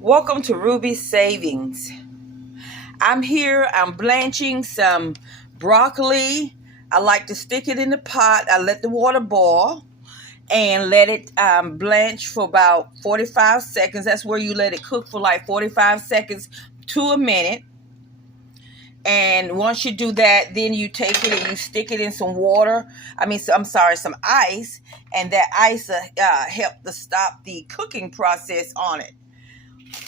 Welcome to Ruby Savings. I'm blanching some broccoli. I like to stick it in the pot. I let the water boil and let it blanch for about 45 seconds. That's where you let it cook for like 45 seconds to a minute. And once you do that, then you take it and you stick it in some water. Some ice. And that ice help to stop the cooking process on it.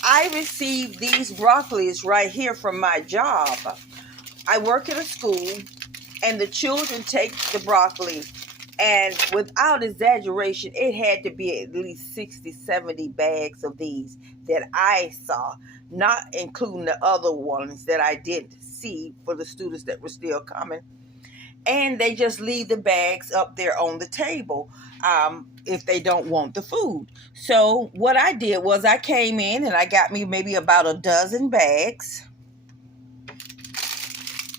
I received these broccolis right here from my job. I work at a school, and the children take the broccoli, and without exaggeration, it had to be at least 60, 70 bags of these that I saw, not including the other ones that I didn't see for the students that were still coming. And they just leave the bags up there on the table if they don't want the food. So what I did was I came in and I got me maybe about a dozen bags,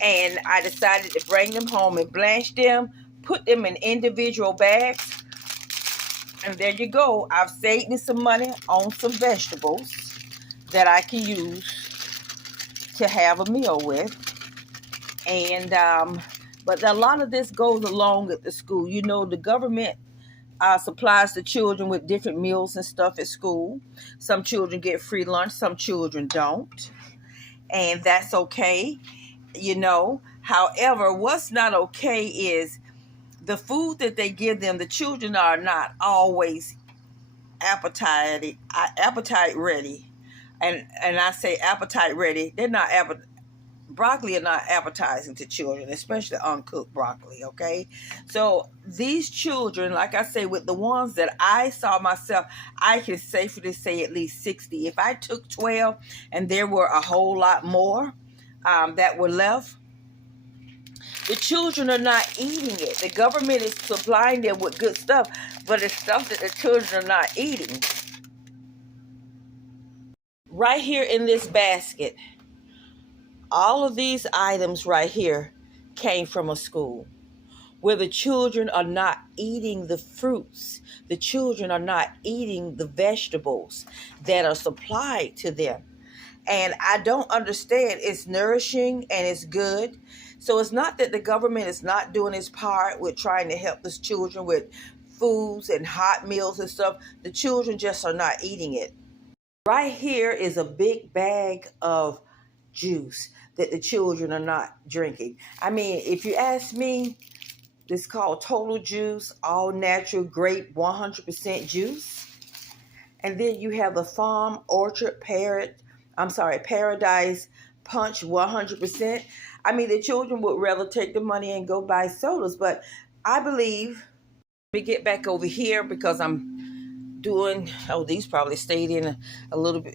and I decided to bring them home and blanch them, put them in individual bags, and there you go. I've saved me some money on some vegetables that I can use to have a meal with. And but a lot of this goes along at the school. You know, the government supplies the children with different meals and stuff at school. Some children get free lunch, some children don't. And that's okay, you know. However, what's not okay is the food that they give them. The children are not always appetite ready. And I say appetite ready. They're not broccoli are not appetizing to children, especially uncooked broccoli, okay? So these children, like I say, with the ones that I saw myself, I can safely say at least 60. If I took 12 and there were a whole lot more that were left, the children are not eating it. The government is supplying them with good stuff, but it's stuff that the children are not eating. Right here in this basket, all of these items right here came from a school where the children are not eating the fruits. The children are not eating the vegetables that are supplied to them. And I don't understand. It's nourishing and it's good. So it's not that the government is not doing its part with trying to help the children with foods and hot meals and stuff. The children just are not eating it. Right here is a big bag of juice that the children are not drinking. I mean, if you ask me, it's called Total Juice, all natural grape, 100% juice. And then you have the Farm Orchard Paradise Punch, 100%. I mean, the children would rather take the money and go buy sodas, but I believe, let me get back over here because these probably stayed in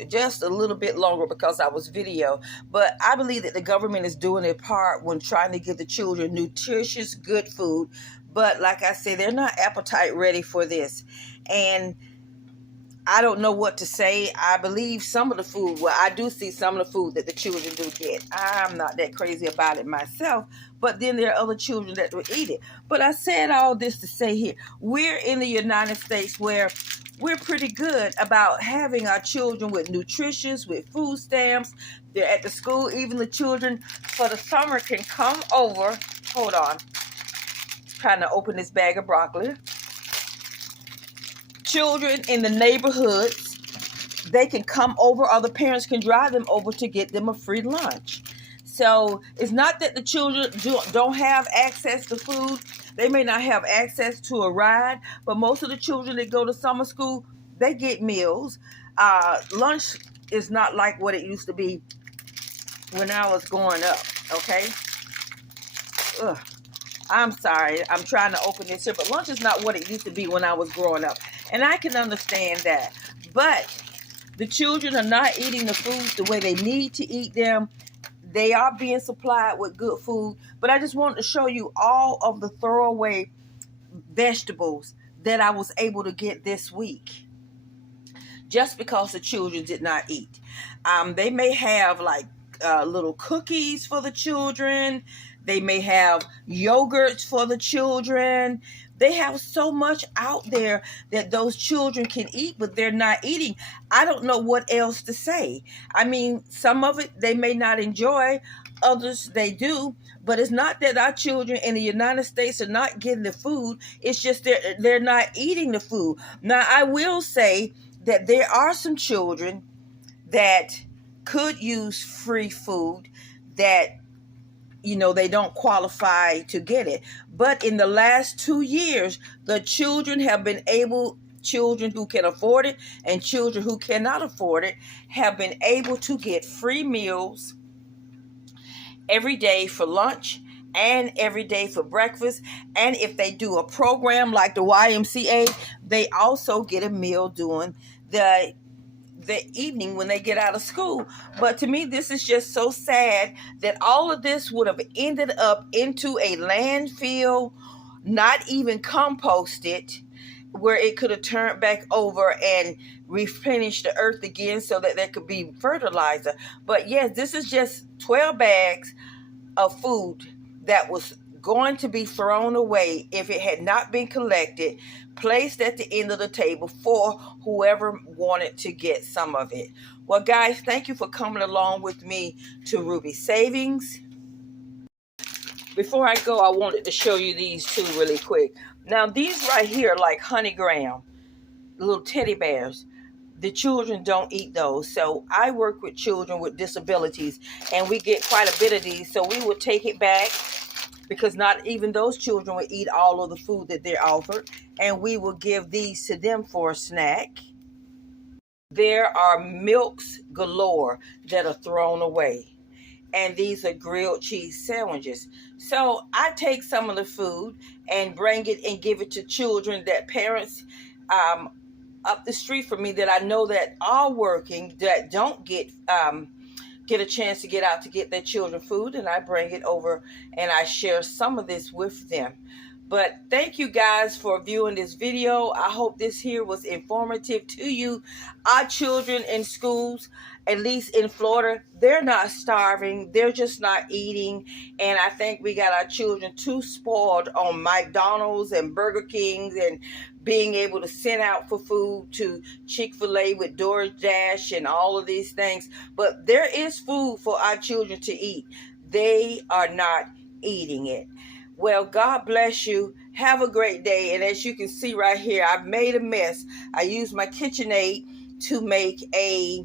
just a little bit longer because I was video. But I believe that the government is doing their part when trying to give the children nutritious, good food. But like I said, they're not appetite ready for this. And I don't know what to say. I believe some of the food, I do see some of the food that the children do get. I'm not that crazy about it myself, but then there are other children that will eat it. But I said all this to say here, we're in the United States where we're pretty good about having our children with nutritious, with food stamps. They're at the school. Even the children for the summer can come over. Hold on. Trying to open this bag of broccoli. Children in the neighborhoods, they can come over, or the parents can drive them over to get them a free lunch. So it's not that the children don't have access to food. They may not have access to a ride, but most of the children that go to summer school, they get meals. Lunch is not like what it used to be when I was growing up, okay? Ugh. I'm sorry. I'm trying to open this here, but lunch is not what it used to be when I was growing up. And I can understand that. But the children are not eating the foods the way they need to eat them. They are being supplied with good food. But I just wanted to show you all of the throwaway vegetables that I was able to get this week. Just because the children did not eat. They may have like little cookies for the children. They may have yogurts for the children. They have so much out there that those children can eat, but they're not eating. I don't know what else to say. I mean, some of it they may not enjoy, others they do, but it's not that our children in the United States are not getting the food. It's just they're not eating the food. Now, I will say that there are some children that could use free food that they don't qualify to get it. But in the last 2 years, the children have been able, children who can afford it and children who cannot afford it, have been able to get free meals every day for lunch and every day for breakfast. And if they do a program like the YMCA, they also get a meal during the evening when they get out of school. But to me, this is just so sad that all of this would have ended up into a landfill, not even composted, where it could have turned back over and replenished the earth again so that there could be fertilizer. But yes, this is just 12 bags of food that was going to be thrown away if it had not been collected, placed at the end of the table for whoever wanted to get some of it. Well, guys, thank you for coming along with me to Ruby Savings. Before I go, I wanted to show you these two really quick. Now, these right here are like honey graham, little teddy bears. The children don't eat those. So I work with children with disabilities, and we get quite a bit of these. So we will take it back, because not even those children will eat all of the food that they're offered, and we will give these to them for a snack. There are milks galore that are thrown away, and these are grilled cheese sandwiches. So I take some of the food and bring it and give it to children that parents up the street from me that I know that are working, that don't get a chance to get out to get their children food, and I bring it over and I share some of this with them. But thank you guys for viewing this video. I hope this here was informative to you. Our children in schools, at least in Florida, they're not starving. They're just not eating. And I think we got our children too spoiled on McDonald's and Burger Kings and being able to send out for food to Chick-fil-A with DoorDash and all of these things. But there is food for our children to eat. They are not eating it. Well, God bless you. Have a great day. And as you can see right here, I've made a mess. I used my KitchenAid to make a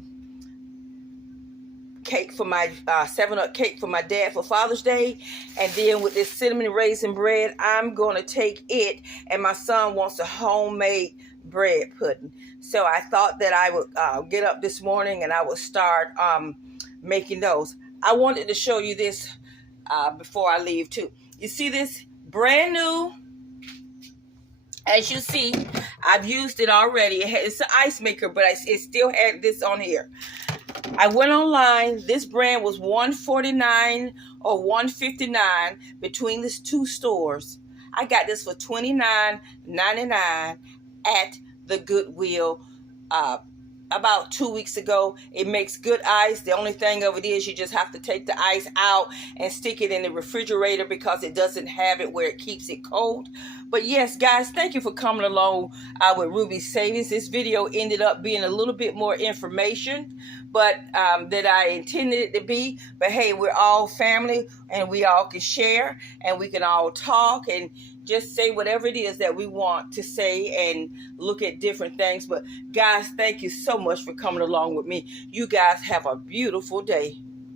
cake for my 7-Up cake for my dad for Father's Day. And then with this cinnamon raisin bread, I'm going to take it, and my son wants a homemade bread pudding. So I thought that I would get up this morning and I would start making those. I wanted to show you this before I leave too. You see this brand new, as you see, I've used it already. It's an ice maker, but it still had this on here. I went online. This brand was $149 or $159 between these two stores. I got this for $29.99 at the Goodwill about 2 weeks ago. It makes good ice. The only thing of it is you just have to take the ice out and stick it in the refrigerator because it doesn't have it where it keeps it cold. But yes, guys, thank you for coming along with Ruby Savings. This video ended up being a little bit more information, but that I intended it to be. But hey, we're all family, and we all can share, and we can all talk and just say whatever it is that we want to say and look at different things. But guys, thank you so much for coming along with me. You guys have a beautiful day.